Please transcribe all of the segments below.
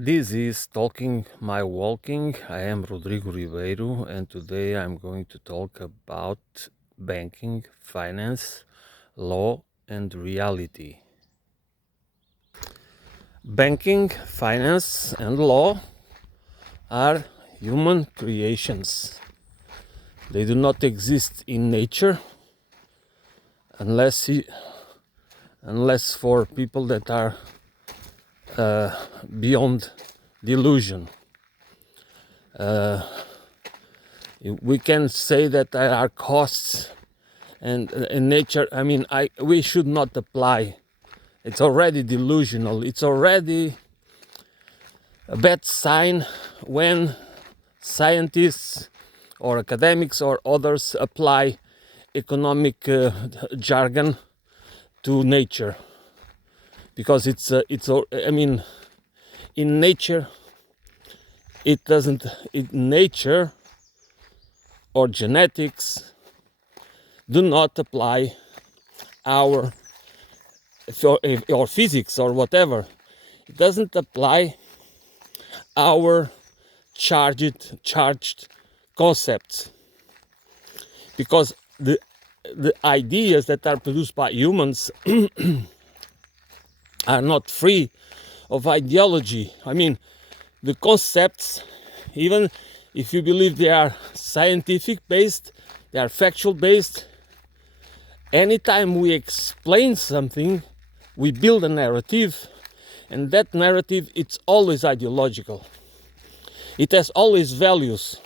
This is Talking My Walking. I am Rodrigo Ribeiro, and today I'm going to talk about banking, finance, law, and reality. Banking, finance, and law are human creations. They do not exist in nature unless for people that are beyond delusion. We can say that there are costs, and in nature, we should not apply. It's already delusional. It's already a bad sign when scientists or academics or others apply economic jargon to nature, because in nature it doesn't. In nature or genetics do not apply our or physics or whatever. It doesn't apply our charged concepts, because the ideas that are produced by humans are not free of ideology. The concepts, even if you believe they are scientific based, they are factual based, anytime we explain something, we build a narrative, and that narrative, it's always ideological. It has always values.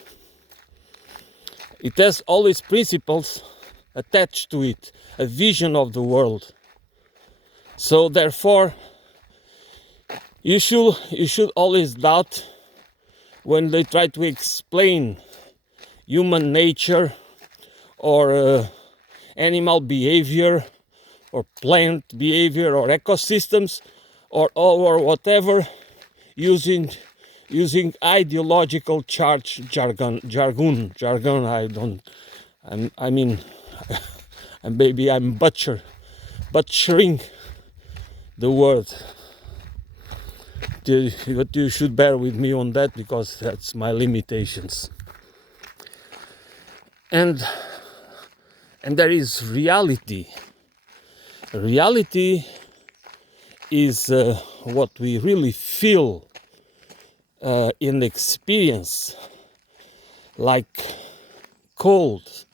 It has always principles attached to it, a vision of the world. So therefore, you should always doubt when they try to explain human nature or animal behavior or plant behavior or ecosystems or whatever, using ideological jargon. I'm butchering the word. But you should bear with me on that, because that's my limitations. And there is reality. Reality is what we really feel in experience, like cold,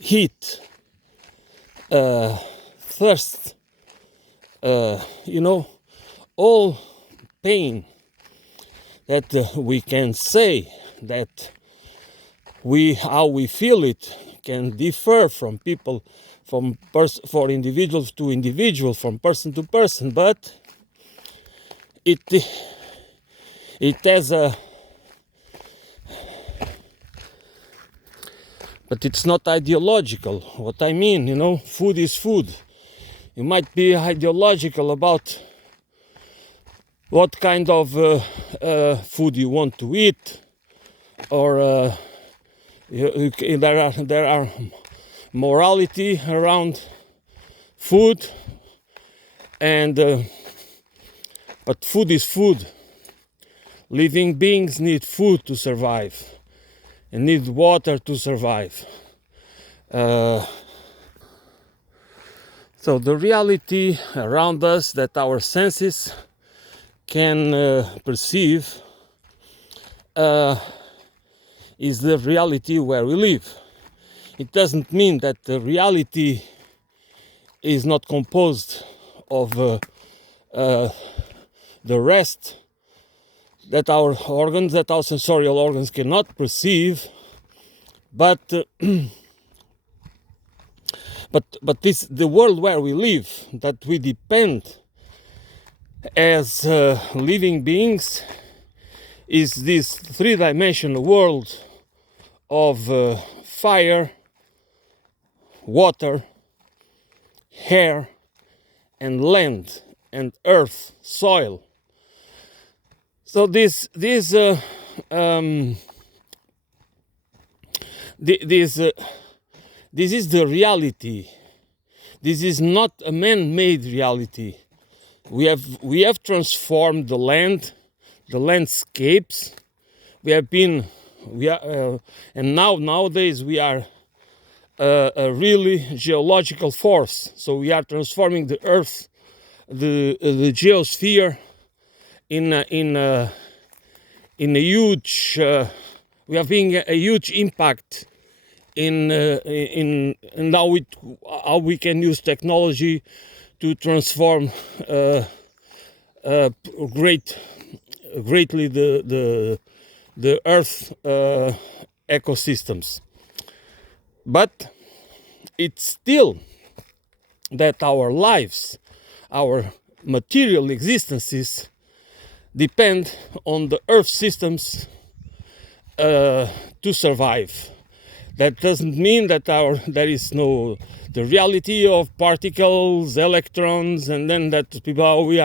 heat, thirst, all pain that we can say that how we feel it can differ from people, for individuals to individuals, from person to person, but it has but it's not ideological. What I mean, food is food. You might be ideological about what kind of food you want to eat, or there are morality around food, and but food is food. Living beings need food to survive and need water to survive. So the reality around us that our senses can perceive is the reality where we live. It doesn't mean that the reality is not composed of the rest that our sensorial organs cannot perceive, but this, the world where we live, that we depend as living beings, is this three-dimensional world of fire, water, air, and land, and earth, soil. So this is the reality. This is not a man-made reality. We have transformed the landscapes. And nowadays we are a really geological force. So we are transforming the Earth, the geosphere, in a huge. We are having a huge impact in how we can use technology to transform greatly the Earth ecosystems. But it's still that our lives, our material existences, depend on the Earth systems to survive. That doesn't mean that there is no the reality of particles, electrons, and then that people we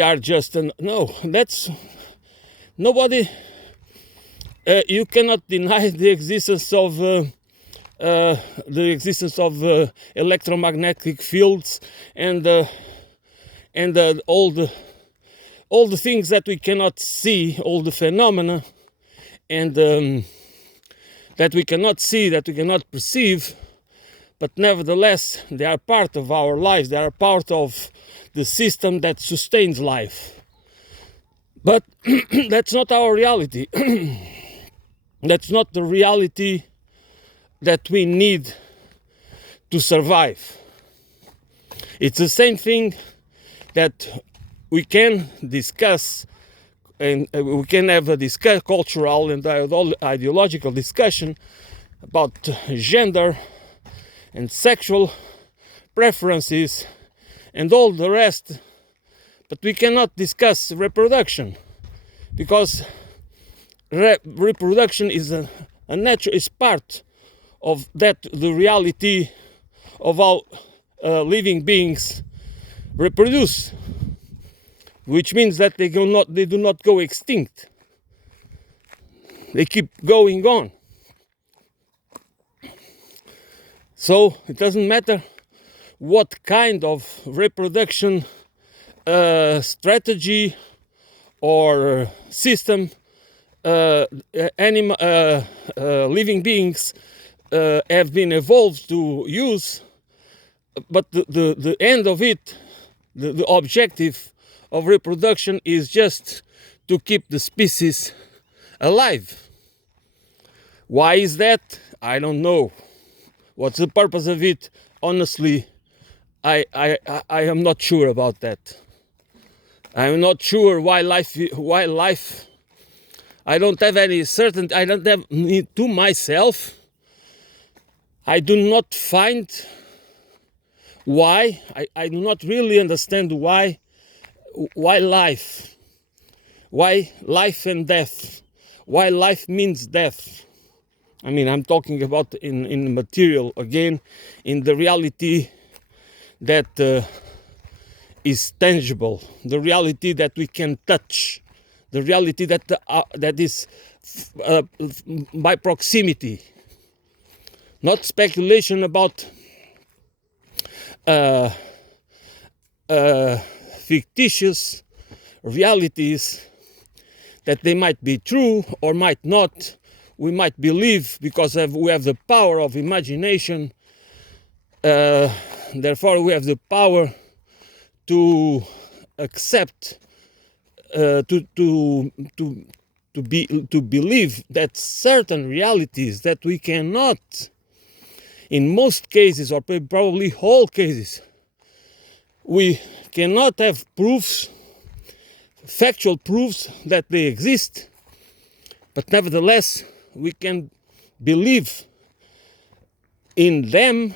are just no. That's nobody. You cannot deny the existence of electromagnetic fields and all the things that we cannot see, all the phenomena, and that we cannot see, that we cannot perceive, but nevertheless they are part of our lives. They are part of the system that sustains life. But that's not our reality. That's not the reality that we need to survive. It's the same thing that we can discuss, and we can have a cultural and ideological discussion about gender and sexual preferences and all the rest, but we cannot discuss reproduction, because reproduction is a natural, is part of that, the reality of how living beings reproduce, which means that they do not go extinct. They keep going on. So it doesn't matter what kind of reproduction strategy or system living beings have been evolved to use, but the end of it, the objective of reproduction is just to keep the species alive. Why is that? I don't know. What's the purpose of it? Honestly, I am not sure about that. I'm not sure why life. I don't have any certainty. I don't have to myself. I do not find why. I do not really understand why life. Why life and death. Why life means death. I mean, I'm talking about in material again, in the reality that is tangible, the reality that we can touch, the reality that that is by proximity, not speculation about fictitious realities that they might be true or might not. We might believe because we have the power of imagination. Therefore, we have the power to accept, to believe that certain realities that we cannot, in most cases, or probably all cases, we cannot have proofs, factual proofs that they exist, but nevertheless we can believe in them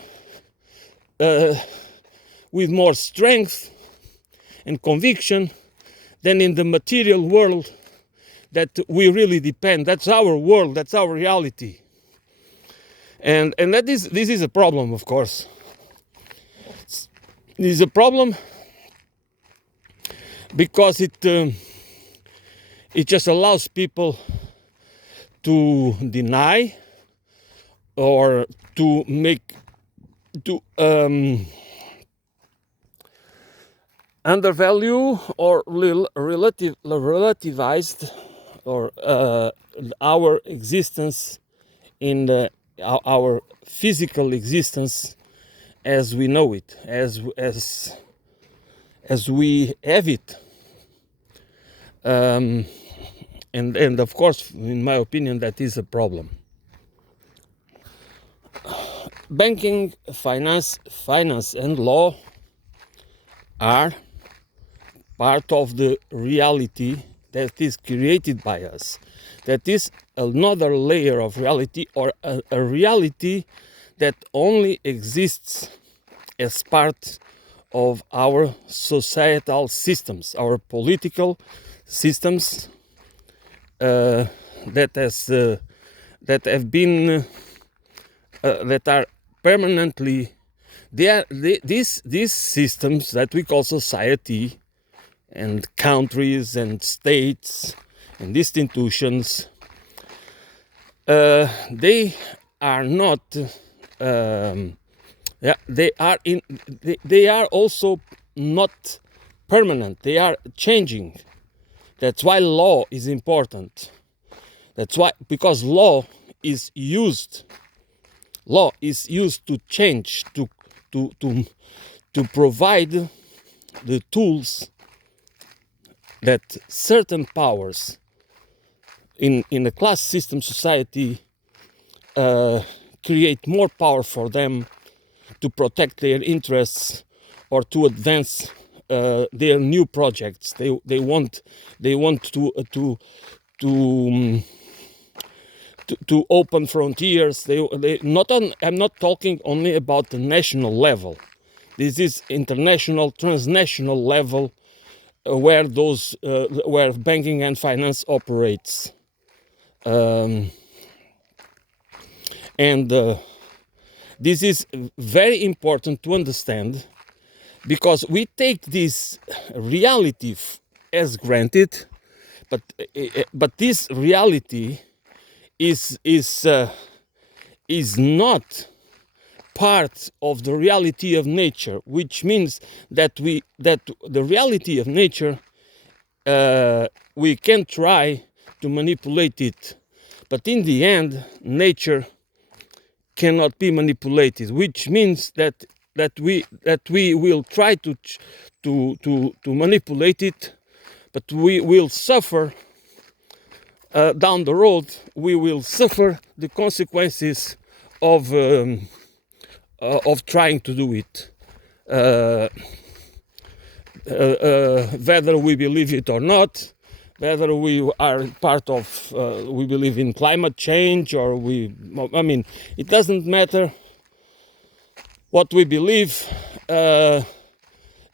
with more strength and conviction than in the material world that we really depend. That's our world, that's our reality. And this is a problem, of course. It is a problem because it just allows people to deny or to make undervalue or relativized or our existence in our physical existence as we know it, as we have it. And of course, in my opinion, that is a problem. Banking, finance and law are part of the reality that is created by us. That is another layer of reality, or a reality that only exists as part of our societal systems, our political systems that have been that are permanently. These systems that we call society and countries and states and institutions, they are not. They are also not permanent. They are changing. That's why law is important. That's why, because law is used to change, to provide the tools that certain powers in a class system society create more power for them to protect their interests or to advance their new projects. They want to open frontiers. I'm not talking only about the national level. This is international, transnational level where banking and finance operates. This is very important to understand, because we take this reality as granted, but this reality is not part of the reality of nature, which means that the reality of nature, we can try to manipulate it, but in the end, nature cannot be manipulated, which means that we will try to manipulate it, but we will suffer down the road. We will suffer the consequences of trying to do it, whether we believe it or not, whether we are part of, we believe in climate change, or it doesn't matter what we believe.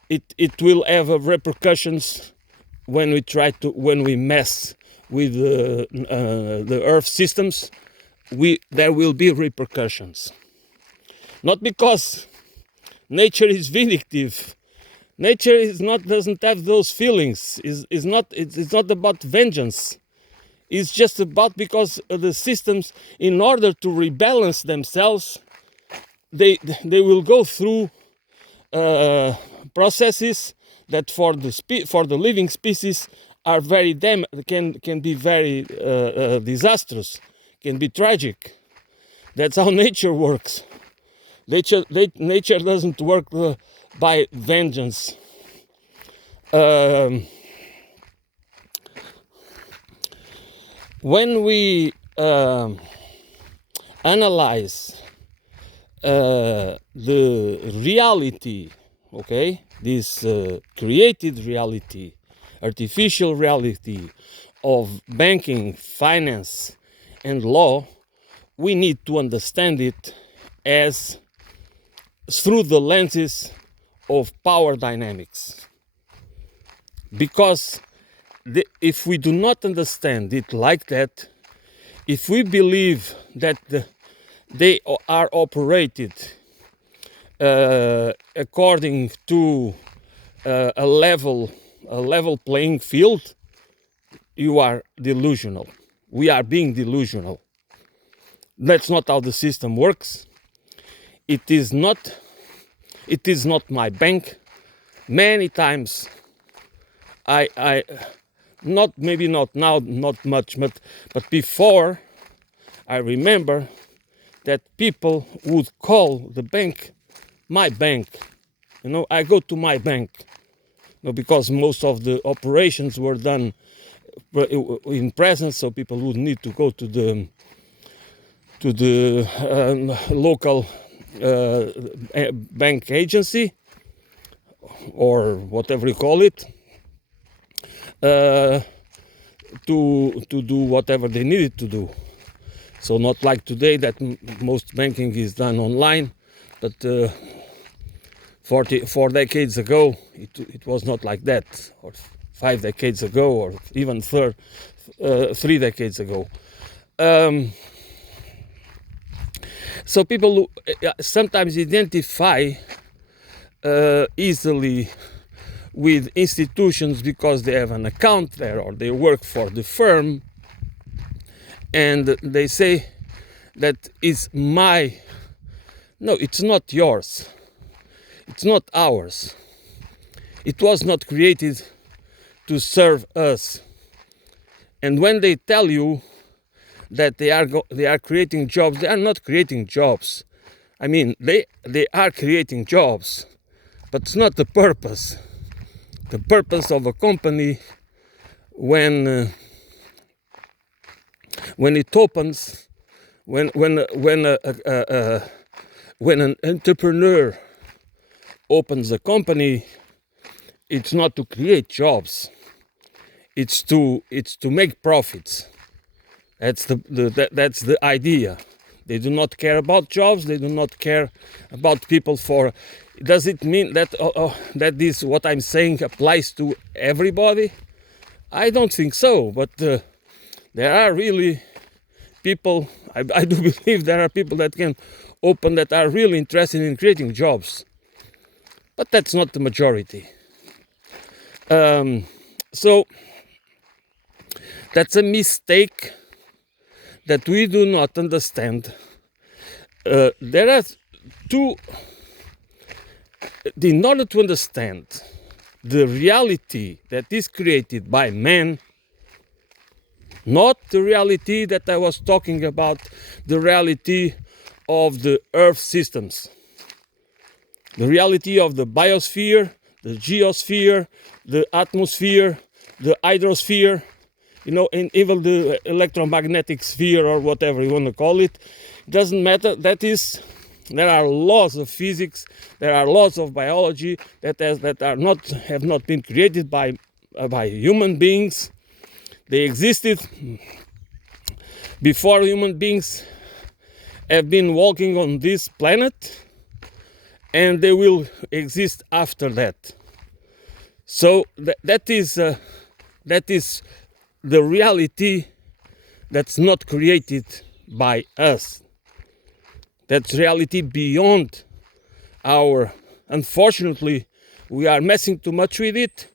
It will have repercussions when we mess with the Earth systems. There will be repercussions. Not because nature is vindictive. Nature doesn't have those feelings. It's not about vengeance. It's just about, because the systems, in order to rebalance themselves, they will go through processes that for the living species are can be very disastrous, can be tragic. That's how nature works. Nature doesn't work by vengeance. When we analyze the reality, okay, this created reality, artificial reality of banking, finance, and law, we need to understand it as through the lenses of power dynamics. Because if we do not understand it like that, if we believe that they are operated according to a level playing field, you are delusional. We are being delusional. That's not how the system works. It is not my bank. Many times I not maybe not now, not much, but before, I remember that people would call the bank my bank. I go to my bank, because most of the operations were done in presence, so people would need to go to the local bank agency, or whatever you call it, to do whatever they needed to do. So not like today that most banking is done online, but 4 decades ago it was not like that, or 5 decades ago, or even 3 decades ago. So people sometimes identify easily with institutions because they have an account there or they work for the firm, and they say that it's my. No, it's not yours. It's not ours. It was not created to serve us. And when they tell you that they are creating jobs, they are not creating jobs. I mean, they are creating jobs, but it's not the purpose. The purpose of a company, when it opens, when an entrepreneur opens a company, it's not to create jobs. It's to make profits. That's the idea. They do not care about jobs. They do not care about people. Does it mean that that this what I'm saying applies to everybody? I don't think so. But there are really people. I do believe there are people that can open, that are really interested in creating jobs. But that's not the majority. So that's a mistake that we do not understand. There are two. In order to understand the reality that is created by man, not the reality that I was talking about, the reality of the Earth systems, the reality of the biosphere, the geosphere, the atmosphere, the hydrosphere, and even the electromagnetic sphere, or whatever you want to call it. Doesn't matter. There are laws of physics, there are laws of biology that have not been created by human beings. They existed before human beings have been walking on this planet, and they will exist after that. So that is the reality that's not created by us. That's reality beyond our. Unfortunately, we are messing too much with it.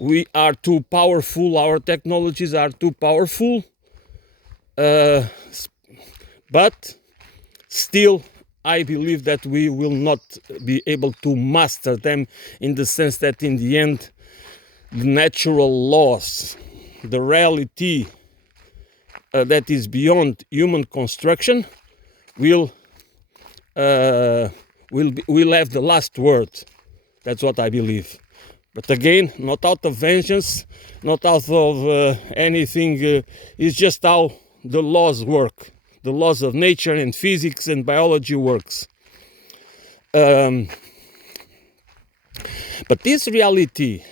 We are too powerful. Our technologies are too powerful. But still, I believe that we will not be able to master them, in the sense that in the end, the natural laws, the reality that is beyond human construction will have the last word. That's what I believe. But again, not out of vengeance, not out of anything. It's just how the laws work. The laws of nature and physics and biology works. But this reality,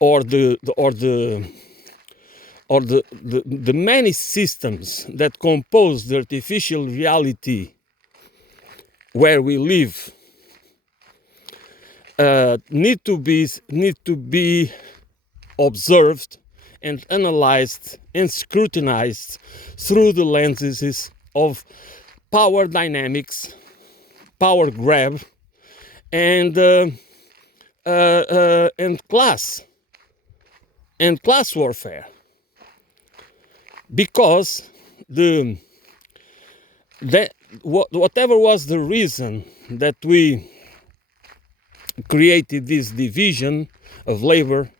or the many systems that compose the artificial reality where we live, need to be observed and analyzed and scrutinized through the lenses of power dynamics, power grab, and class warfare. Because whatever was the reason that we created this division of labor.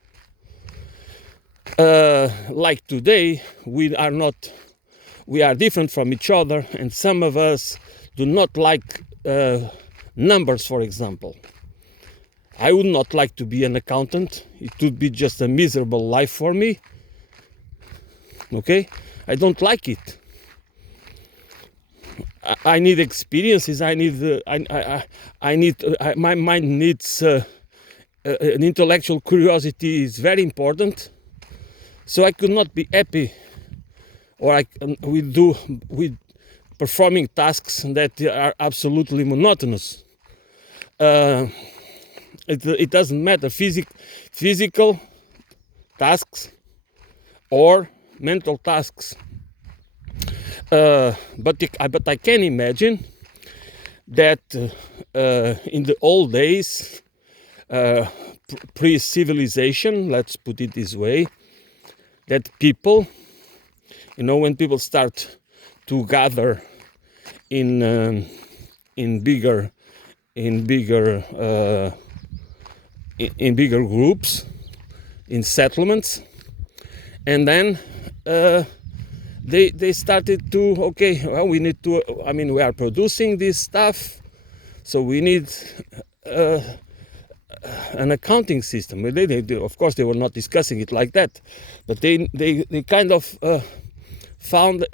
Like today, we are different from each other, and some of us do not like numbers, for example. I would not like to be an accountant. It would be just a miserable life for me. Okay? I don't like it. I need experiences. I need. My mind needs an intellectual curiosity. Is very important. So I could not be happy, or with performing tasks that are absolutely monotonous. It doesn't matter physical tasks or mental tasks. But I can imagine that in the old days, pre-civilization, let's put it this way, that people, when people start to gather in bigger groups, in settlements, and then they started to, okay, well, we need to, we are producing this stuff, so we need an accounting system. Of course, they were not discussing it like that, but they kind of find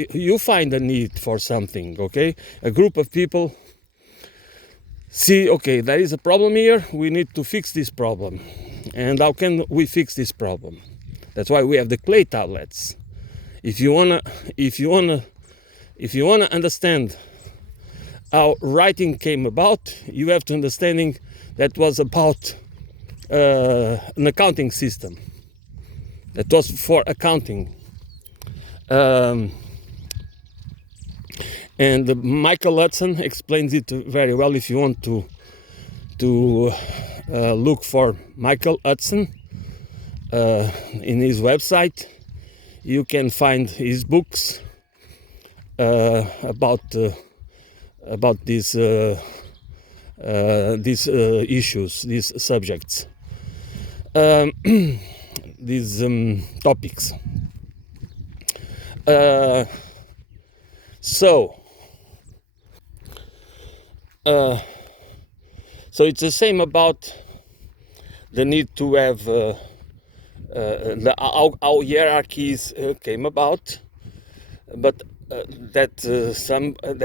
a need for something, okay? A group of people see, okay, there is a problem here, we need to fix this problem. And how can we fix this problem? That's why we have the clay tablets. If you wanna understand how writing came about, you have to understanding that was about an accounting system. That was for accounting. And Michael Hudson explains it very well. If you want to look for Michael Hudson in his website, you can find his books about these issues, these subjects, these topics. So it's the same about the need to have how hierarchies came about, but that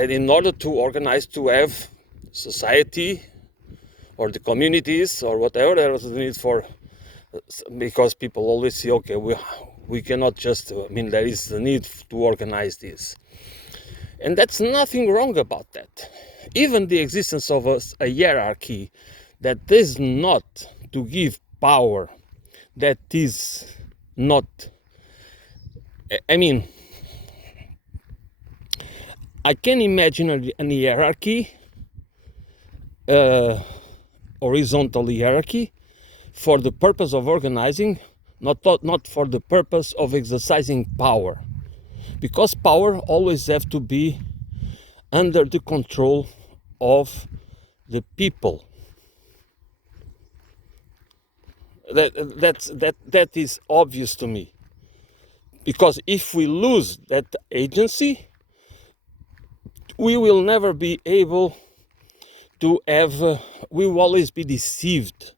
in order to organize, to have society or the communities or whatever, there was a need for, because people always say, okay, we cannot just, there is the need to organize this. And that's nothing wrong about that. Even the existence of a hierarchy that is not to give power, that is not, I can imagine a hierarchy, horizontal hierarchy, for the purpose of organizing, not for the purpose of exercising power. Because power always have to be under the control of the people. That is obvious to me. Because if we lose that agency, we will never be able to have, we will always be deceived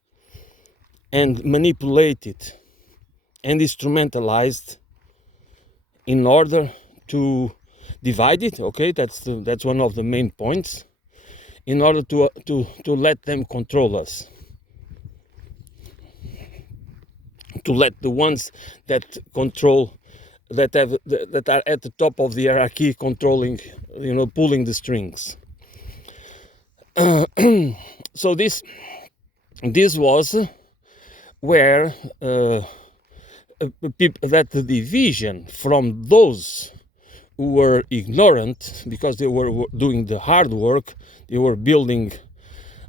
and manipulated and instrumentalized in order to divide it. Okay, that's one of the main points, in order to let them control us, to let the ones that control, that are at the top of the hierarchy controlling, pulling the strings. So this was where that the division from those who were ignorant, because they were doing the hard work, they were building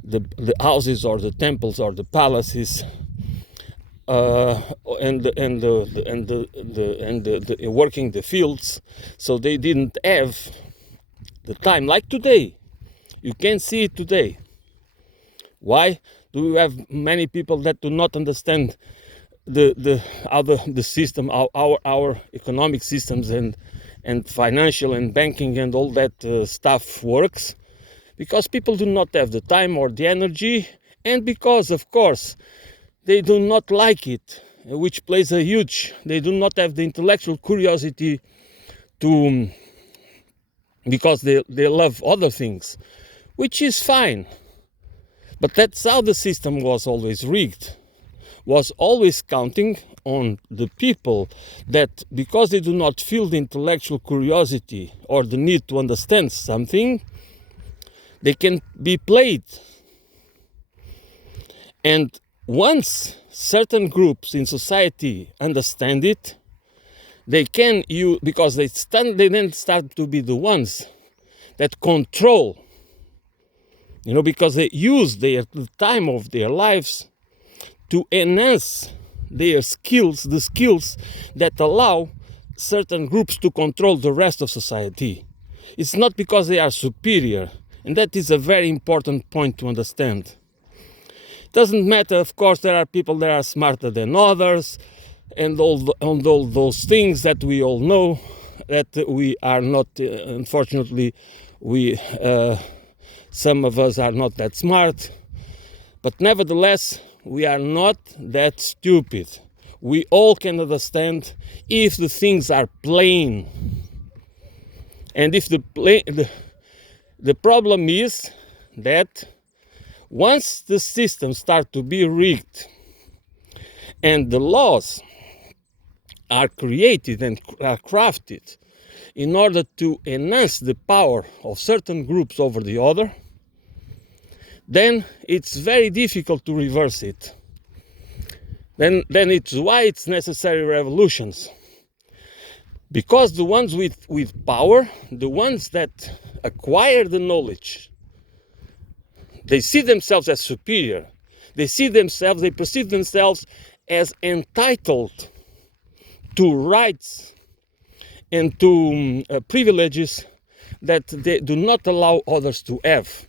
the houses or the temples or the palaces, and working the fields, so they didn't have the time like today. You can see it today. Why? Do we have many people that do not understand the system, our economic systems and financial and banking and all that stuff works? Because people do not have the time or the energy, and because, of course, they do not like it, which plays a huge. They do not have the intellectual curiosity to, because they love other things, which is fine. But that's how the system was always rigged, was always counting on the people that, because they do not feel the intellectual curiosity or the need to understand something, they can be played. And once certain groups in society understand it, they can use, because they then start to be the ones that control, because they use the time of their lives to enhance their skills, the skills that allow certain groups to control the rest of society. It's not because they are superior, and that is a very important point to understand. It doesn't matter, of course, there are people that are smarter than others, and all those things that we all know, that we are not, unfortunately, some of us are not that smart, but nevertheless, we are not that stupid. We all can understand if the things are plain. And if the problem is that once the systems start to be rigged and the laws are created and are crafted in order to enhance the power of certain groups over the other, then it's very difficult to reverse it. Then it's why it's necessary revolutions. Because the ones with power, the ones that acquire the knowledge, they see themselves as superior. They perceive themselves as entitled to rights and to privileges that they do not allow others to have.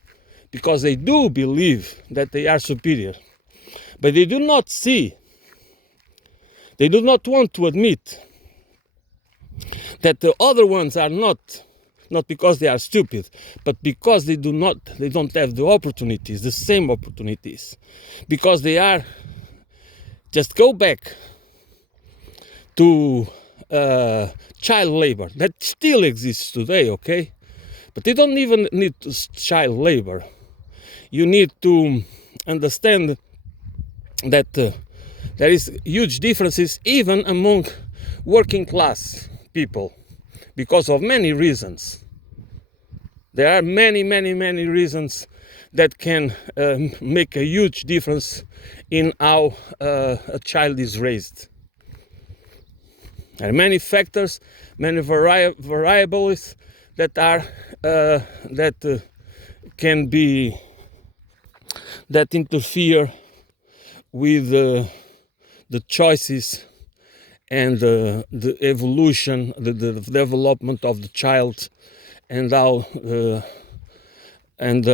Because they do believe that they are superior. But they do not see, they do not want to admit that the other ones are not because they are stupid, but because they don't have the opportunities, the same opportunities. Because they are, just go back to child labor, that still exists today, okay? But they don't even need child labor. You need to understand that there is huge differences even among working class people because of many reasons. There are many reasons that can make a huge difference in how a child is raised. There are many factors, many variables that are can be that interfere with the choices and the evolution, the development of the child, and how and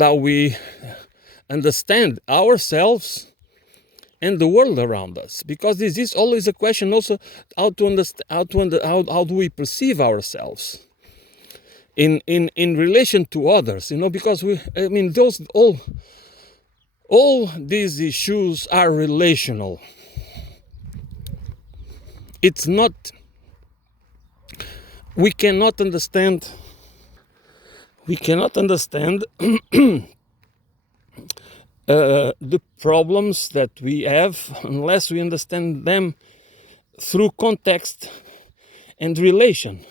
how we understand ourselves and the world around us. Because this is always a question also how to understand how do we perceive ourselves in relation to others, because those all these issues are relational. It's not, we cannot understand the problems that we have unless we understand them through context and relation.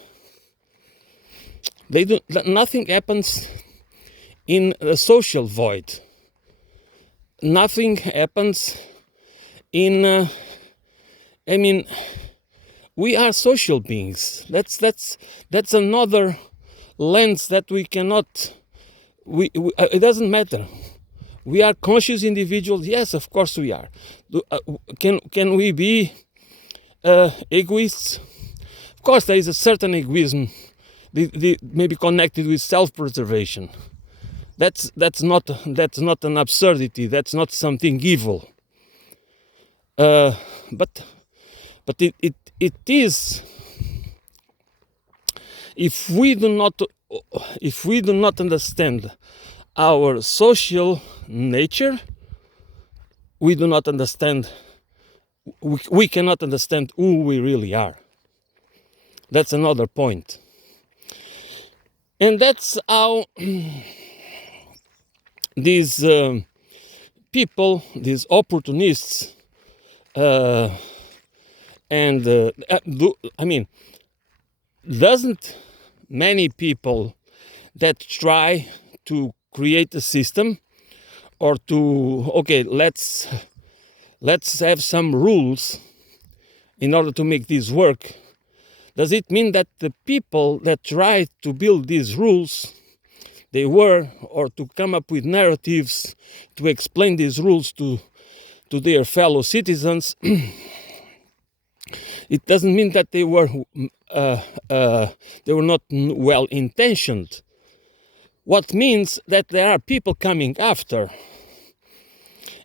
Nothing happens in a social void. Nothing happens in we are social beings. That's another lens that we cannot, it doesn't matter. We are conscious individuals. Yes, of course we are. Can we be egoists? Of course, there is a certain egoism, maybe connected with self-preservation. That's not an absurdity. That's not something evil. But it is, if we do not understand our social nature, we do not understand. We cannot understand who we really are. That's another point. And that's how these people, these opportunists, doesn't many people that try to create a system or to, okay, let's have some rules in order to make this work. Does it mean that the people that try to build these rules, or to come up with narratives to explain these rules to their fellow citizens, it doesn't mean that they were not well intentioned. What means that there are people coming after,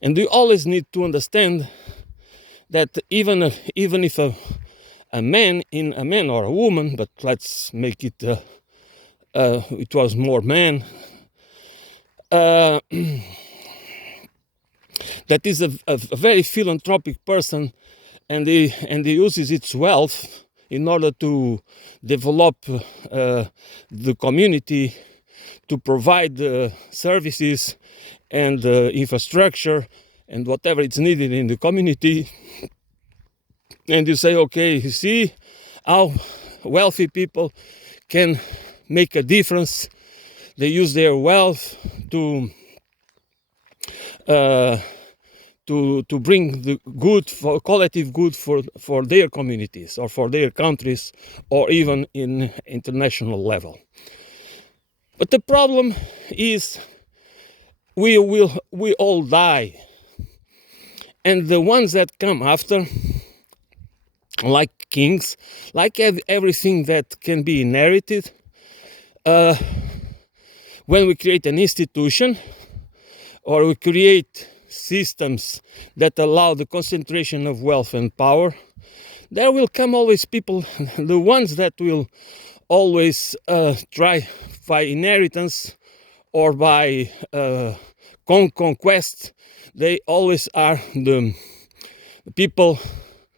and we always need to understand that even if a man or a woman, but let's make it it was more man, that is a very philanthropic person, and he uses its wealth in order to develop the community, to provide services and infrastructure and whatever is needed in the community. And you say, okay, you see how wealthy people can make a difference. They use their wealth to bring the good, for collective good for their communities or for their countries, or even in international level. But the problem is we all die, and the ones that come after, like kings, like everything that can be inherited, when we create an institution or we create systems that allow the concentration of wealth and power, there will come always people, the ones that will always try by inheritance or by conquest. They always are the people,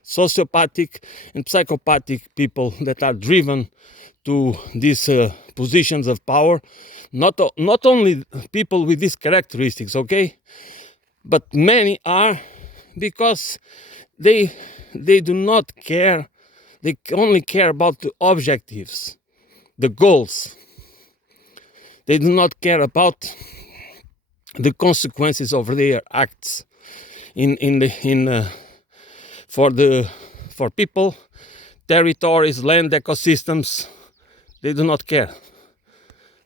sociopathic and psychopathic people, that are driven to these positions of power. Not only people with these characteristics, okay, but many are, because they do not care. They only care about the objectives, the goals. They do not care about the consequences of their acts. For people, territories, land, ecosystems, they do not care,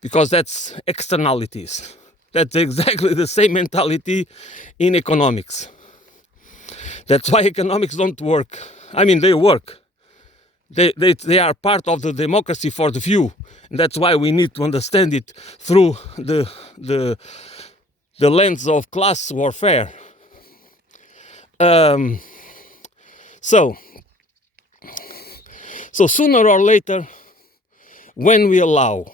because that's externalities. That's exactly the same mentality in economics. That's why economics don't work. I mean, they work. They are part of the democracy for the few. And that's why we need to understand it through the lens of class warfare. So sooner or later, when we allow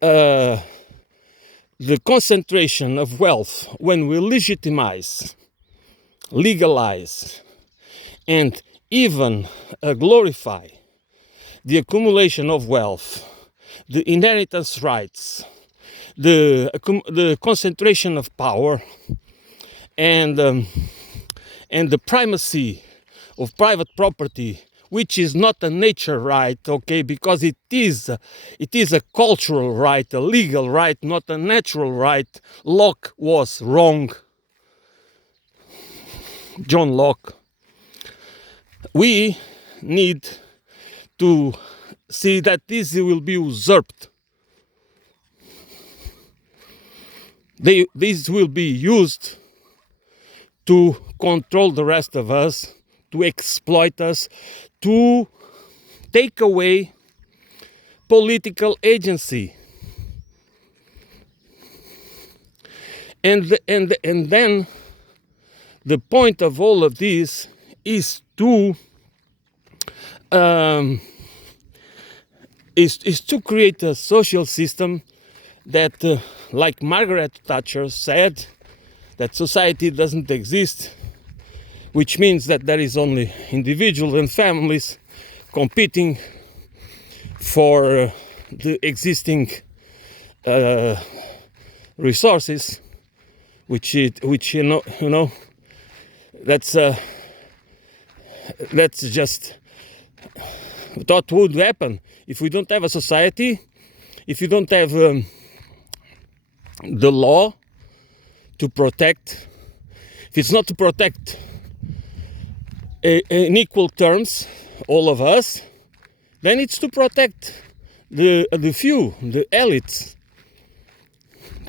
the concentration of wealth, when we legitimize, legalize, and even glorify the accumulation of wealth, the inheritance rights, the concentration of power, and the primacy of private property, which is not a nature right, okay, because it is a cultural right, a legal right, not a natural right. Locke was wrong. John Locke. We need to see that this will be usurped. This will be used to control the rest of us, to exploit us, to take away political agency. and then the point of all of this is to create a social system that, like Margaret Thatcher said, that society doesn't exist, which means that there is only individuals and families competing for the existing resources, which you know that's just what would happen if we don't have a society, if you don't have the law to protect, if it's not to protect in equal terms all of us, then it's to protect the few, the elites.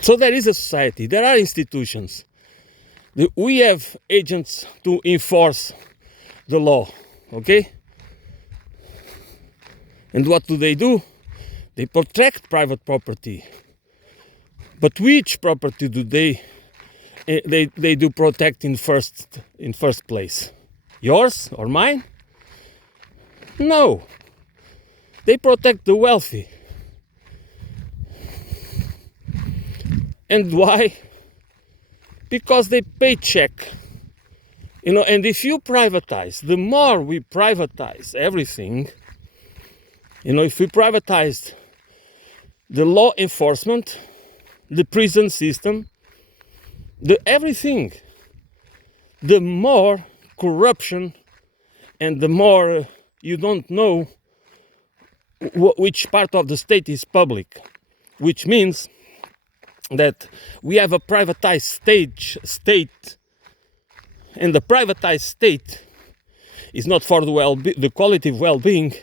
So there is a society, there are institutions. We have agents to enforce the law, okay? And what do? They protect private property. But which property do they do protect in first place? Yours or mine? No. They protect the wealthy. And why? Because they pay check. And if you privatize, the more we privatize everything, if we privatized the law enforcement, the prison system, the everything, the more corruption and the more you don't know which part of the state is public, which means that we have a privatized state, and the privatized state is not for the quality of well-being,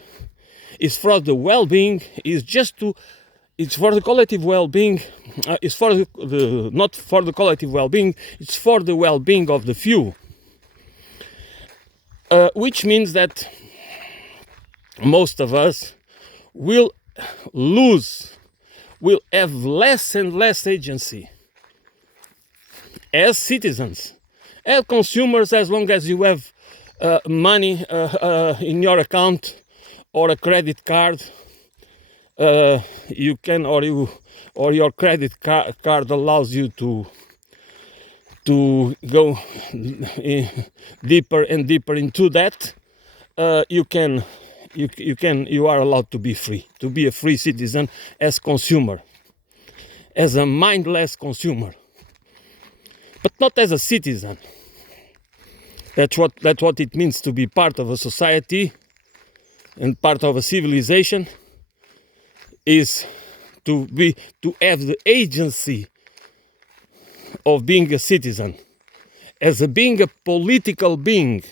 is for the well-being, it's for the quality of well-being, it's for not for the quality of well-being, it's for the well-being of the few. Which means that most of us will have less and less agency as citizens, as consumers, as long as you have money in your account or a credit card. You can, or your credit card allows you to go deeper and deeper into that. You are allowed to be free, to be a free citizen as consumer, as a mindless consumer, but not as a citizen. That's what it means to be part of a society and part of a civilization, is to have the agency of being a citizen, being a political being.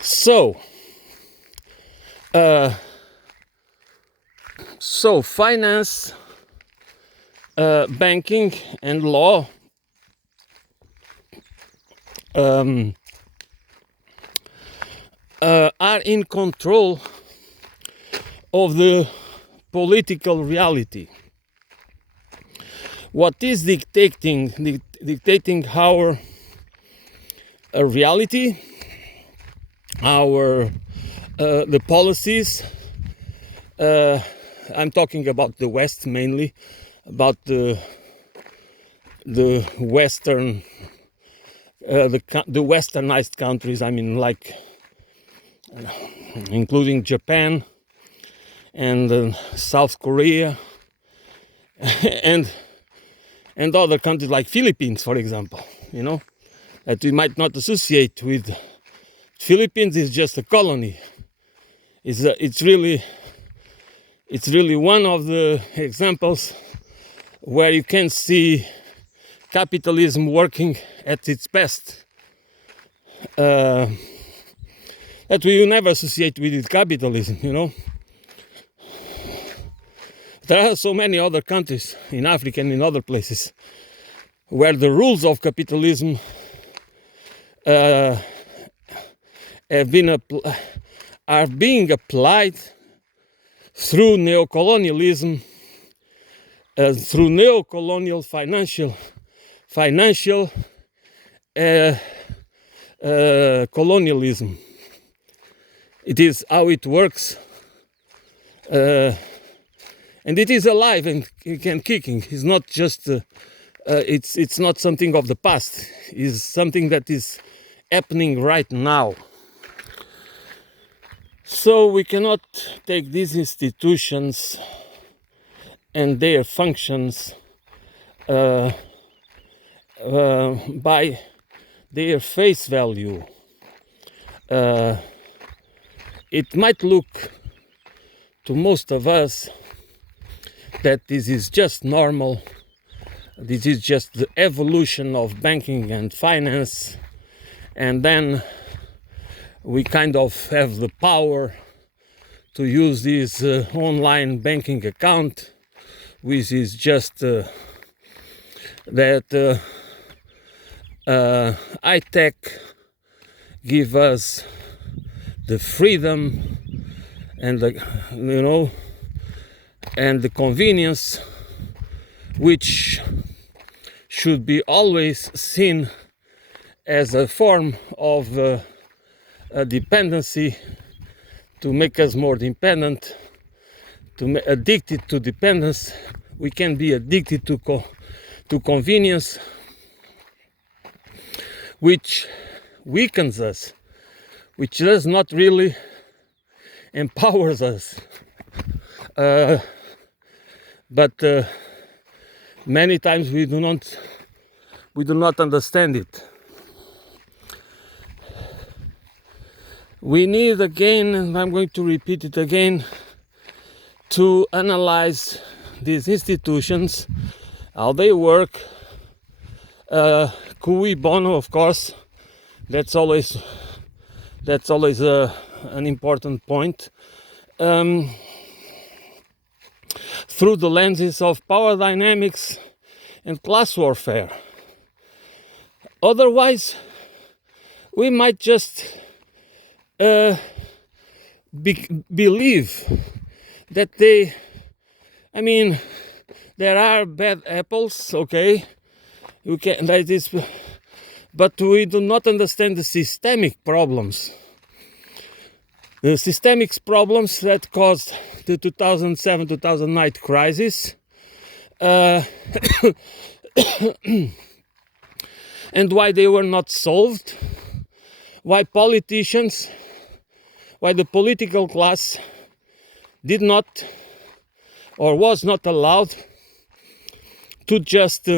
So finance, banking, and law are in control of the political reality. What is dictating our reality, the policies. I'm talking about the West mainly, about the Western, the Westernized countries. I mean, like including Japan and South Korea and other countries like Philippines, for example. That we might not associate with. Philippines is just a colony. It's really one of the examples where you can see capitalism working at its best. That we will never associate with capitalism, There are so many other countries in Africa and in other places where the rules of capitalism are being applied through neocolonialism through neo-colonial financial colonialism. It is how it works, and it is alive and kicking. It's not just it's not something of the past. It's something that is happening right now. So we cannot take these institutions and their functions by their face value. It might look to most of us that this is just normal. This is just the evolution of banking and finance, and then we kind of have the power to use this online banking account, which is just that high tech give us the freedom and the and the convenience, which should be always seen as a form of a dependency to make us more dependent, addicted to dependence. We can be addicted to convenience, which weakens us, which does not really empowers us. But many times we do not understand it. We need again, and I'm going to repeat it again, to analyze these institutions, how they work. Cui bono, of course, that's always an important point. Through the lenses of power dynamics and class warfare. Otherwise, we might just believe that there are bad apples, okay, you can, that is, but we do not understand the systemic problems. The systemic problems that caused the 2007-2009 crisis, and why they were not solved, why the political class did not or was not allowed to just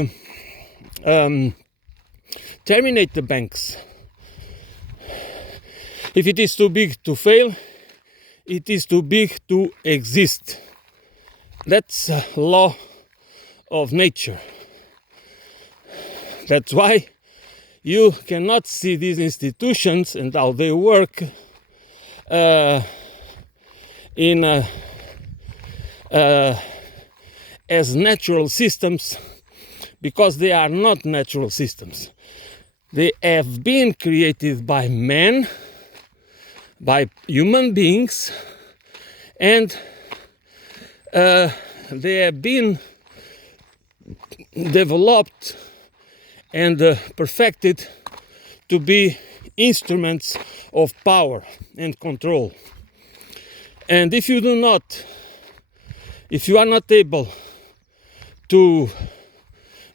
terminate the banks. If it is too big to fail, it is too big to exist. That's a law of nature. That's why you cannot see these institutions and how they work as natural systems, because they are not natural systems. They have been created by men, by human beings, and they have been developed and perfected to be instruments of power and control. And if you are not able to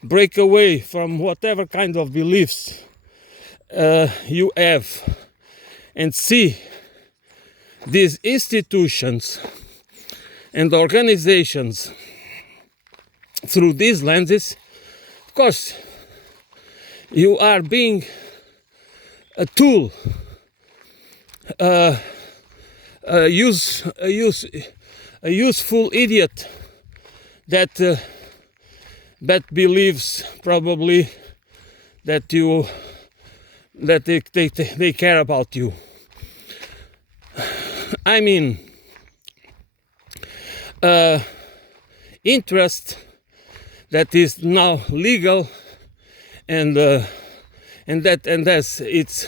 break away from whatever kind of beliefs you have and see these institutions and organizations through these lenses, of course, you are being a tool, a useful idiot that believes probably that they care about you. I mean, interest that is now legal and has its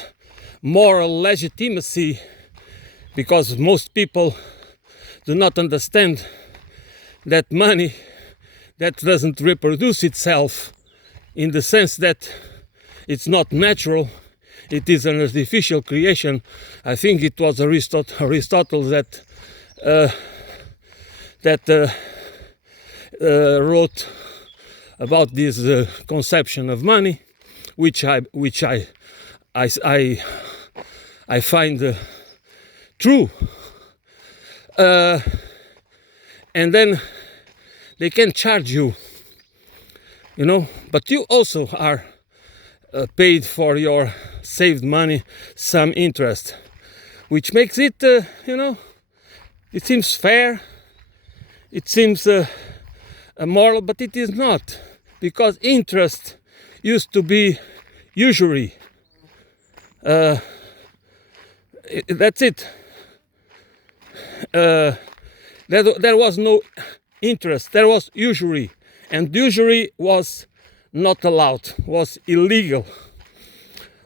moral legitimacy, because most people do not understand that money that doesn't reproduce itself in the sense that it's not natural, it is an artificial creation. I think it was Aristotle that wrote about this conception of money, which I find true. And then they can charge you, but you also are paid for your saved money some interest, which makes it, it seems fair, it seems moral, but it is not, because interest used to be usury. That's it. There was no interest, there was usury, and usury was not allowed, was illegal,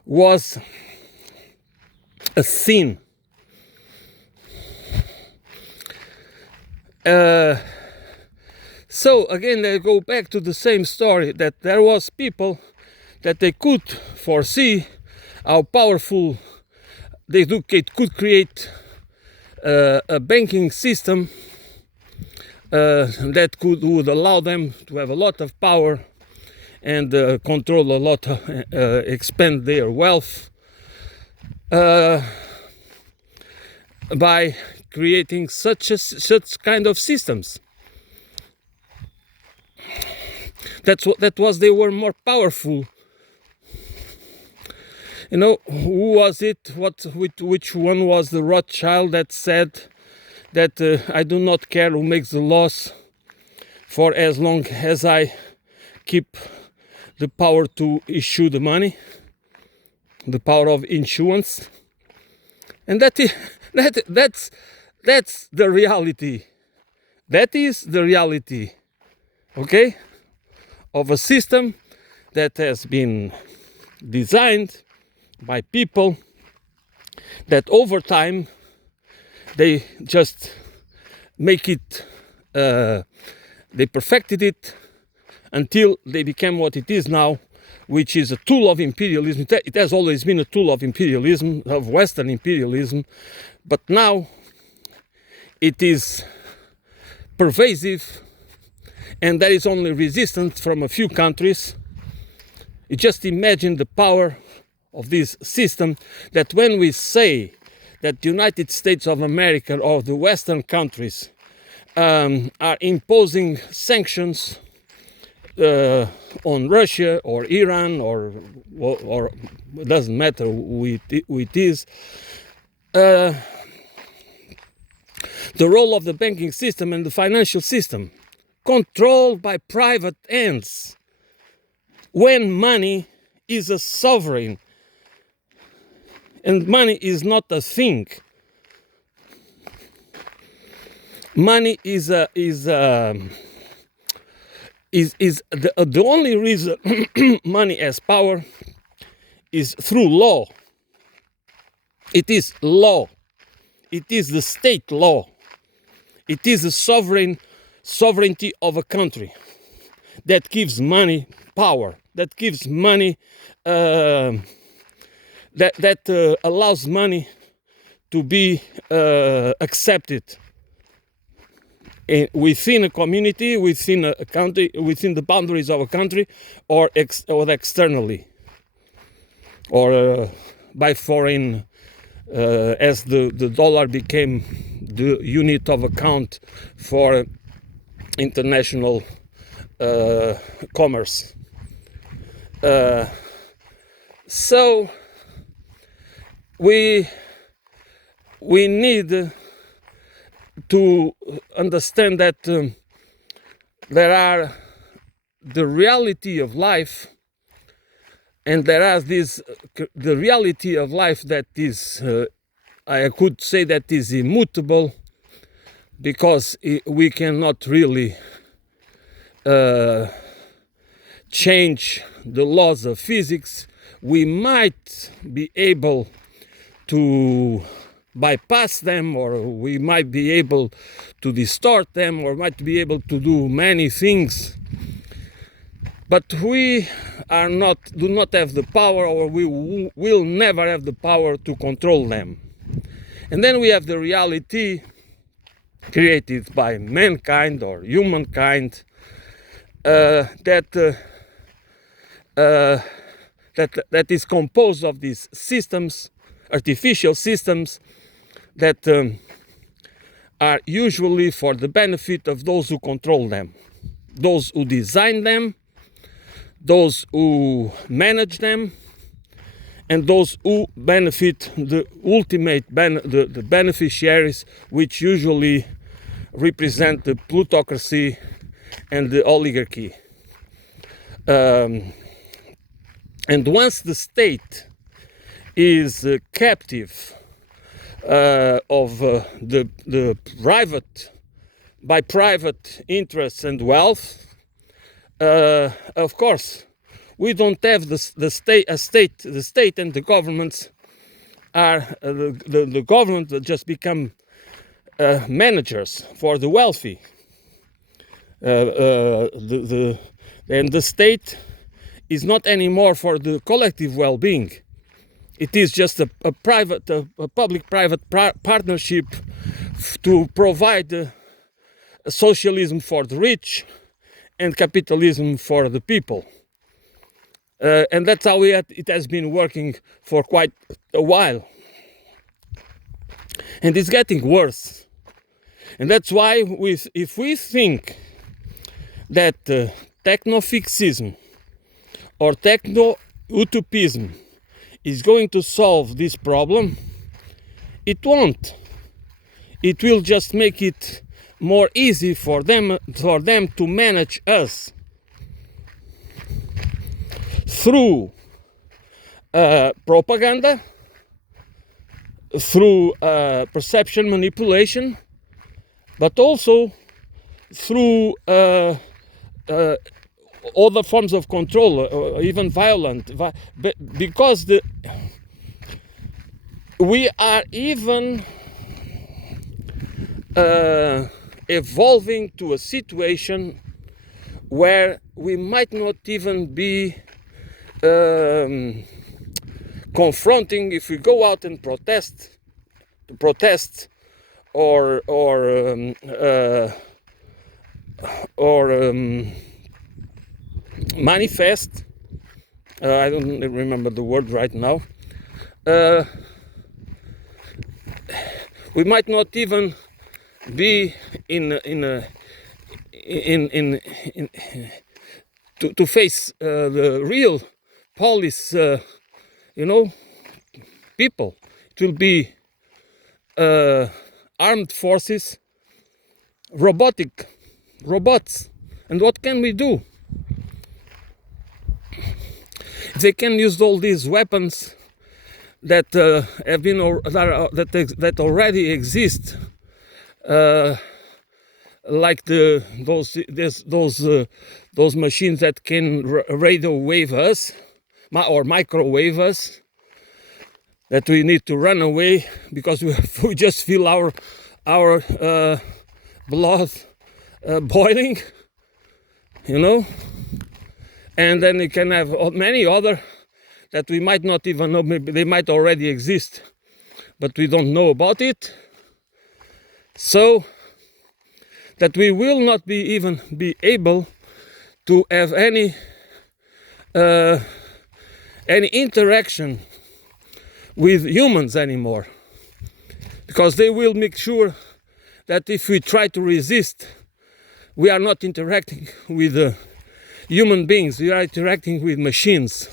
was a sin. So again, they go back to the same story, that there was people that they could foresee how powerful they could create a banking system that would allow them to have a lot of power and control a lot, expand their wealth by creating such kind of systems. They were more powerful. Who was it? Which one was the Rothschild that said that I do not care who makes the laws, for as long as I keep the power to issue the money, the power of issuance, and that's the reality. That is the reality, okay, of a system that has been designed by people that over time they just make it, they perfected it until they became what it is now, which is a tool of imperialism. It has always been a tool of imperialism, of Western imperialism, but now it is pervasive, and there is only resistance from a few countries. You just imagine the power of this system, that when we say that the United States of America or the Western countries are imposing sanctions on Russia or Iran or it doesn't matter who it is, the role of the banking system and the financial system, controlled by private hands, when money is a sovereign and money is not a thing. Money is the only reason money has power is through law. It is law. It is the state law. It is the sovereignty of a country that gives money power, that gives money, that allows money to be accepted within a community, within a country, within the boundaries of a country, or externally, or by foreign, as the dollar became the unit of account for international commerce. So we need to understand that there are the reality of life, and there are the reality of life that is, I could say, that is immutable, because we cannot really change the laws of physics. We might be able to bypass them, or we might be able to distort them, or might be able to do many things But we do not have the power, or we will never have the power to control them. And then we have the reality created by mankind or humankind, that is composed of these systems, artificial systems, that are usually for the benefit of those who control them, those who design them, those who manage them, and those who benefit the ultimate the beneficiaries, which usually represent the plutocracy and the oligarchy. And once the state is captive of the private interests and wealth, of course, we don't have the state and the governments are the government that just become managers for the wealthy. And the state is not anymore for the collective well-being. It is just a public-private partnership to provide socialism for the rich and capitalism for the people. And that's how it has been working for quite a while. And it's getting worse. And that's why if we think that techno-fixism or techno-utopism is going to solve this problem, it won't. It will just make it more easy for them to manage us through propaganda, through perception manipulation, but also through other forms of control, even violent, because we are even evolving to a situation where we might not even be confronting, if we go out and protest or manifest. I don't remember the word right now. We might not even be to face the real police, people. It will be armed forces, robots. And what can we do? They can use all these weapons that have been that already exist, like those machines that can radio wave us or microwave us, that we need to run away because we just feel our blood boiling, and then you can have many other that we might not even know. Maybe they might already exist, but we don't know about it. So that we will not even be able to have any interaction with humans anymore, because they will make sure that if we try to resist, we are not interacting with human beings, we are interacting with machines.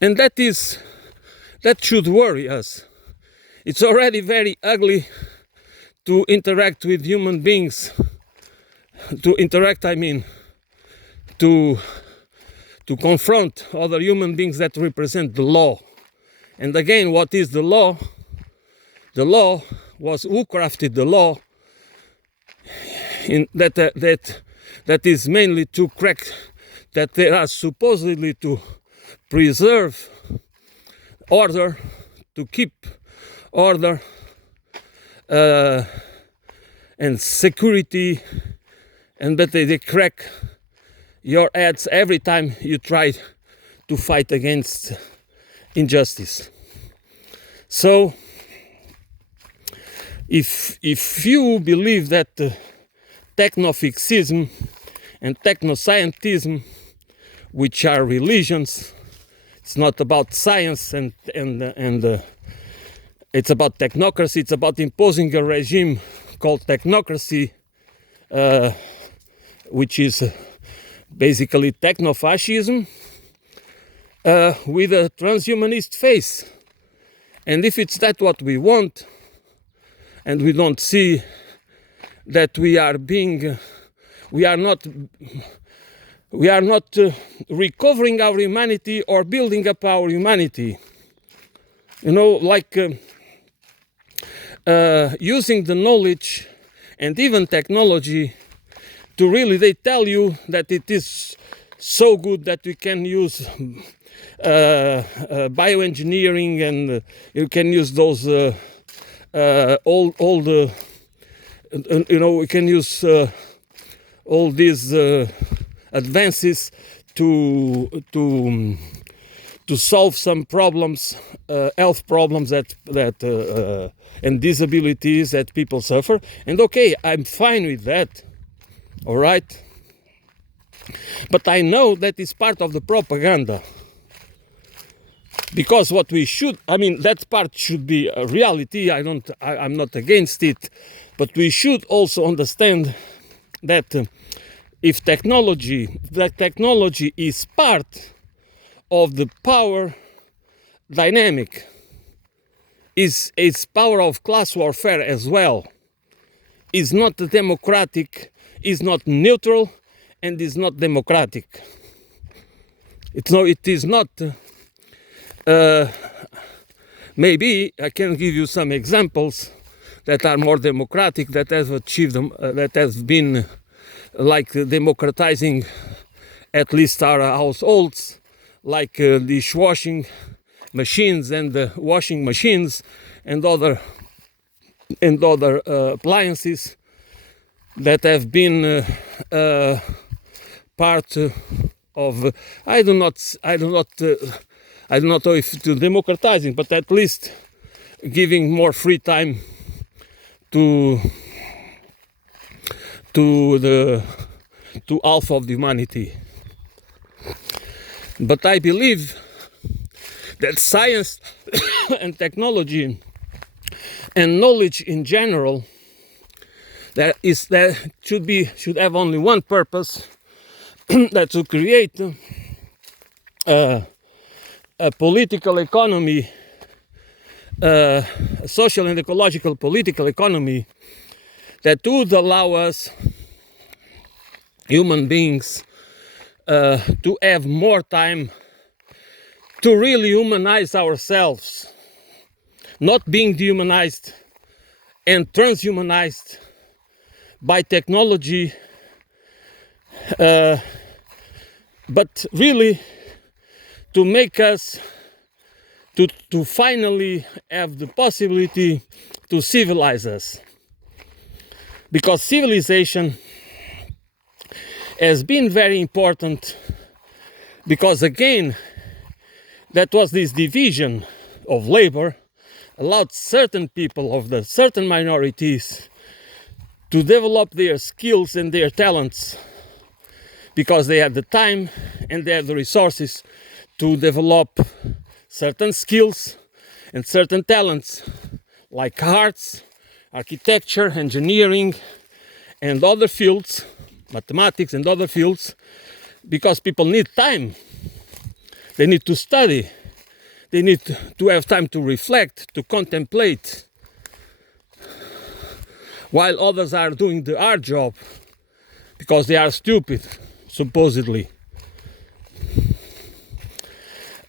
And that should worry us. It's already very ugly to interact with human beings. To confront other human beings that represent the law. And again, what is the law? The law was who crafted the law. That is mainly to correct, that they are supposedly to preserve order, to keep order and security and but they crack your heads every time you try to fight against injustice. So if you believe that technofixism and technoscientism, which are religions, it's not about science and it's about technocracy, it's about imposing a regime called technocracy, which is basically technofascism, with a transhumanist face. And if it's that what we want, and we don't see that we are not recovering our humanity or building up our humanity, like using the knowledge and even technology to really, they tell you that it is so good that we can use bioengineering, and you can use those all the we can use all these advances to solve some problems, health problems that and disabilities that people suffer. And okay, I'm fine with that, all right, but I know that is part of the propaganda. Because what we should, that part should be a reality. I'm not against it, but we should also understand that if technology is part of the power dynamic, is power of class warfare as well, is not democratic, is not neutral, and is not democratic. It is not. Maybe I can give you some examples that are more democratic, that have achieved that has been like democratizing at least our households, like dishwashing machines and washing machines and other appliances that have been part of. I do not know if to democratizing, but at least giving more free time to half of the humanity. But I believe that science and technology and knowledge in general should have only one purpose, that to create a political economy, a social and ecological political economy that would allow us, human beings, to have more time to really humanize ourselves, not being dehumanized and transhumanized by technology, but really to make us to finally have the possibility to civilize us. Because civilization has been very important, because again, that was this division of labor allowed certain people of the certain minorities to develop their skills and their talents, because they had the time and they had the resources to develop certain skills and certain talents, like arts, architecture, engineering, and other fields, mathematics and other fields, because people need time. They need to study. They need to have time to reflect, to contemplate, while others are doing the hard job because they are stupid, supposedly.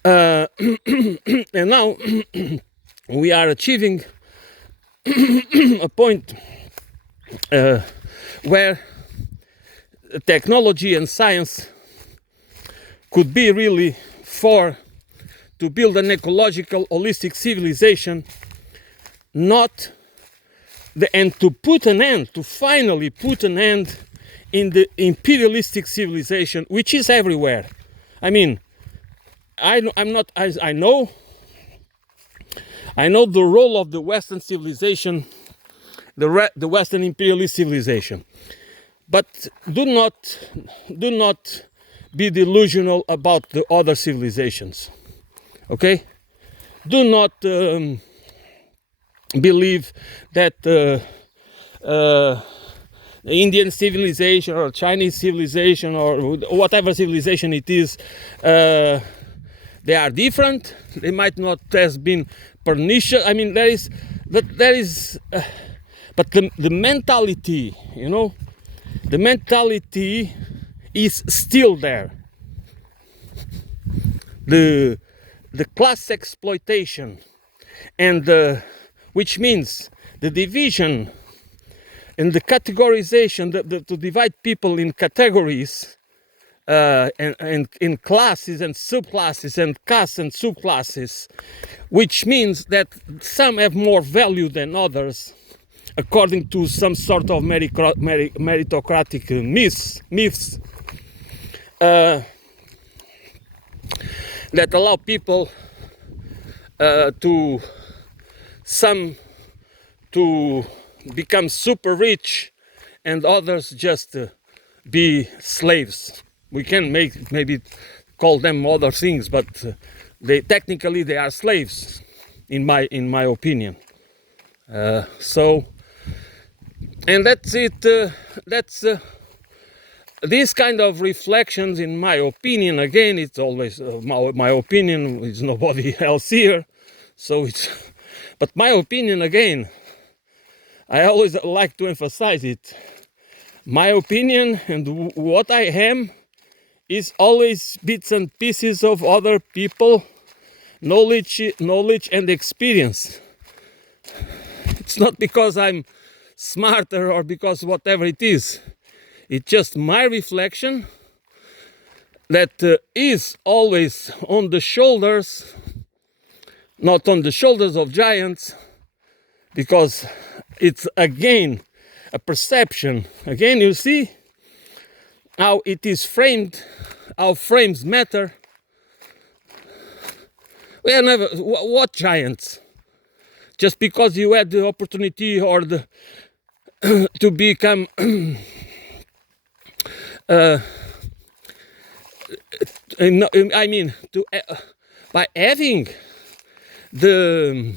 And now we are achieving a point where technology and science could be really to build an ecological, holistic civilization, and to finally put an end in the imperialistic civilization, which is everywhere. I mean, I know the role of the Western civilization, the Western imperialist civilization, but do not be delusional about the other civilizations. Okay, do not believe that the Indian civilization or Chinese civilization or whatever civilization it is, they are different. They might not have been pernicious. I mean, but the mentality, the mentality is still there. The class exploitation, and which means the division and the categorization, to divide people in categories, and in classes and subclasses and castes and subclasses, which means that some have more value than others, according to some sort of meritocratic myths that allow people to become super rich and others just be slaves. We can maybe call them other things, but they are slaves, in my opinion. So, and that's it. That's these kind of reflections, in my opinion. Again, it's always my opinion. It's nobody else here, so it's. But my opinion, again, I always like to emphasize it. My opinion and what I am is always bits and pieces of other people, knowledge and experience. It's not because I'm smarter or because whatever it is. It's just my reflection that is always on the shoulders, not on the shoulders of giants, because it's again a perception. Again, you see how it is framed, how frames matter. We are never, what giants? Just because you had the opportunity or to become I mean, by having to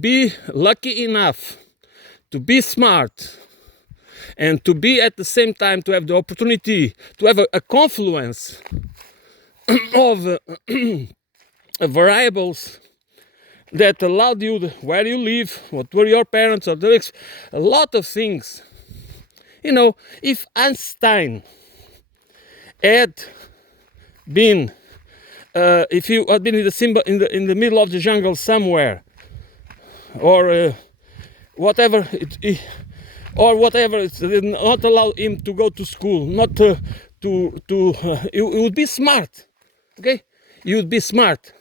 be lucky enough to be smart and to be at the same time to have the opportunity to have a confluence of variables that allowed you where you live, what were your parents, or a lot of things. If Einstein had been, if you had been in the middle of the jungle somewhere, or whatever, it did not allow him to go to school, not to you would be smart, okay? You would be smart,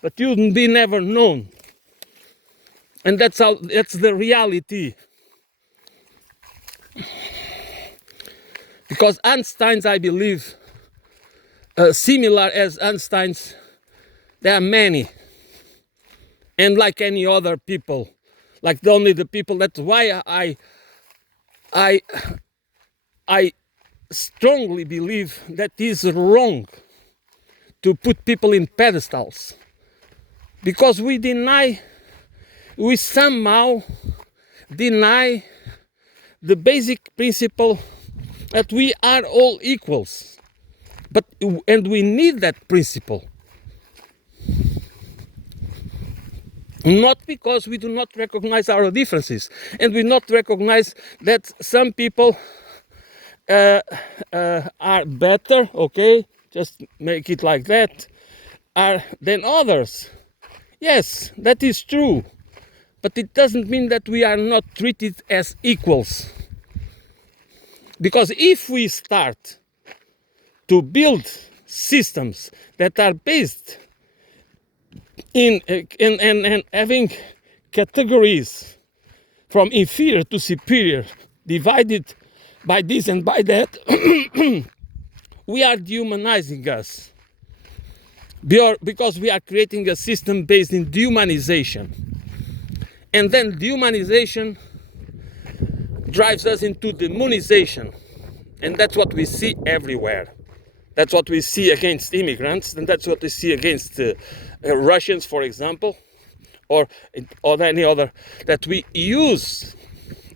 but you wouldn't be never known, and that's the reality. Because Einstein's, I believe, similar as Einstein's, there are many, and like any other people, like only the people. That's why I strongly believe that it is wrong to put people in pedestals, because we somehow deny the basic principle that we are all equals, and we need that principle. Not because we do not recognize our differences, and we not recognize that some people are better, okay, just make it like that, than others. Yes, that is true, but it doesn't mean that we are not treated as equals. Because if we start to build systems that are based in having categories from inferior to superior, divided by this and by that, we are dehumanizing us. Because we are creating a system based in dehumanization. And then dehumanization drives us into demonization. And that's what we see everywhere. That's what we see against immigrants, and that's what we see against Russians, for example, or any other, that we use,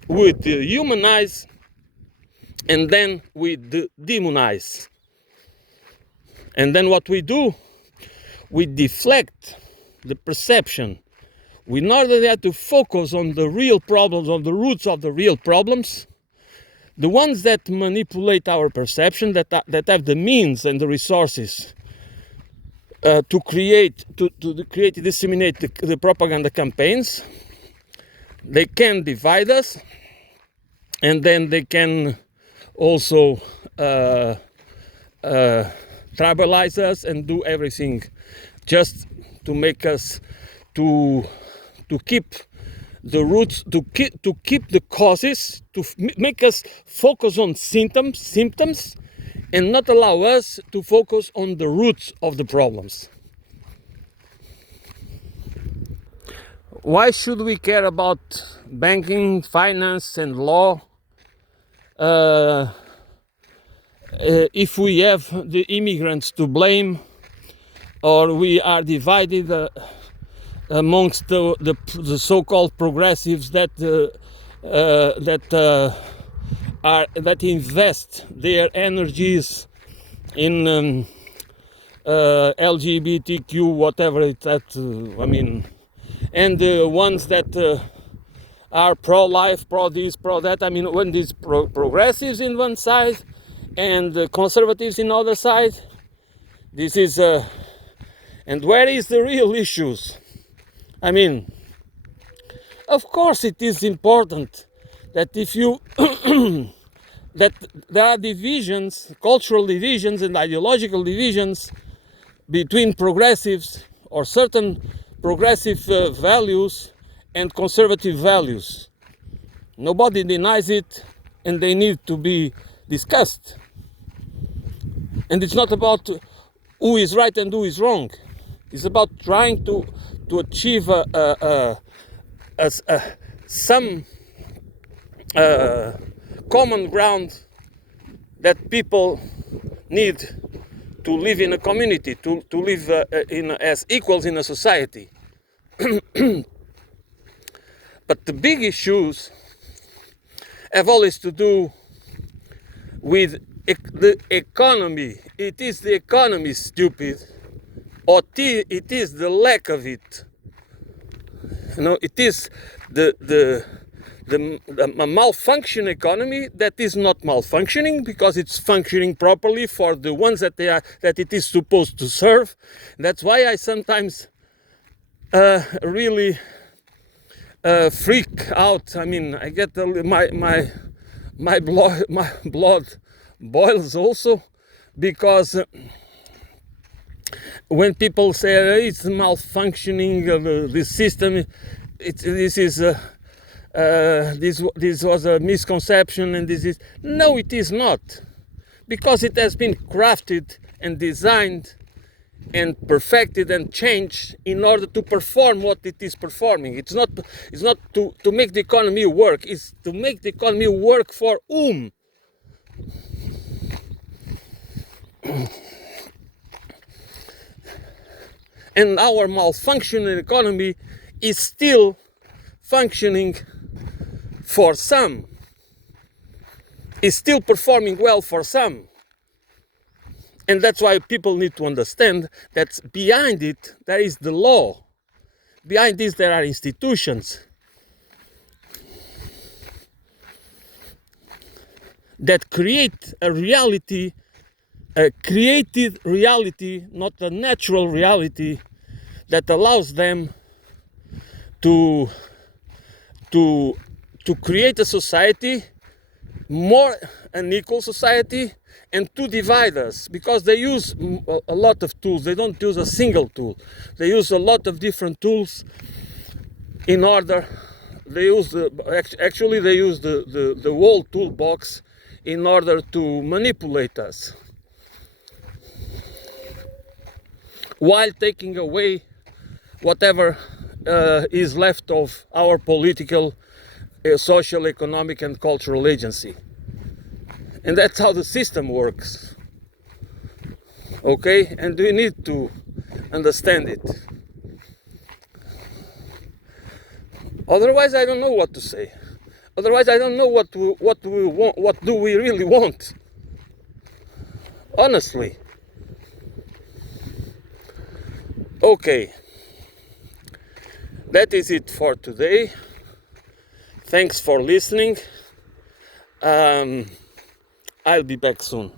we dehumanize, and then we demonize. And then what we do, we deflect the perception. In order to focus on the real problems, on the roots of the real problems, the ones that manipulate our perception, that have the means and the resources to create, disseminate the propaganda campaigns, they can divide us, and then they can also tribalize us and do everything just to make us to keep the roots, to keep the causes, to make us focus on symptoms, and not allow us to focus on the roots of the problems. Why should we care about banking, finance, and law if we have the immigrants to blame, or we are divided amongst the so-called progressives that invest their energies in LGBTQ, whatever it's and the ones that are pro-life, pro-this, pro-that. When these progressives in one side and the conservatives in the other side, this is and where is the real issues? Of course it is important that if you that there are divisions, cultural divisions and ideological divisions between progressives or certain progressive values and conservative values. Nobody denies it, and they need to be discussed. And it's not about who is right and who is wrong. It's about trying to achieve some common ground that people need to live in a community, to live as equals in a society. But the big issues have always to do with the economy. It is the economy, stupid, or it is the lack of it. It is the malfunction economy that is not malfunctioning because it's functioning properly for the ones that it is supposed to serve. That's why I sometimes really freak out. I get my blood boils also, because when people say it's malfunctioning of the system, this was a misconception, and this is no, it is not, because it has been crafted and designed and perfected and changed in order to perform what it is performing. It's not to make the economy work. It's to make the economy work for whom? And our malfunctioning economy is still functioning for some. Is still performing well for some. And that's why people need to understand that behind it there is the law. Behind this there are institutions that create a reality, a created reality, not a natural reality, that allows them to create a society, more an equal society, and to divide us, because they use a lot of tools. They don't use a single tool. They use a lot of different tools in order they use actually they use the whole toolbox in order to manipulate us, while taking away whatever is left of our political, social, economic, and cultural agency. And that's how the system works. Okay? And we need to understand it. Otherwise, I don't know what to say. Otherwise, I don't know what we want. What do we really want? Honestly. Okay. That is it for today. Thanks for listening. I'll be back soon.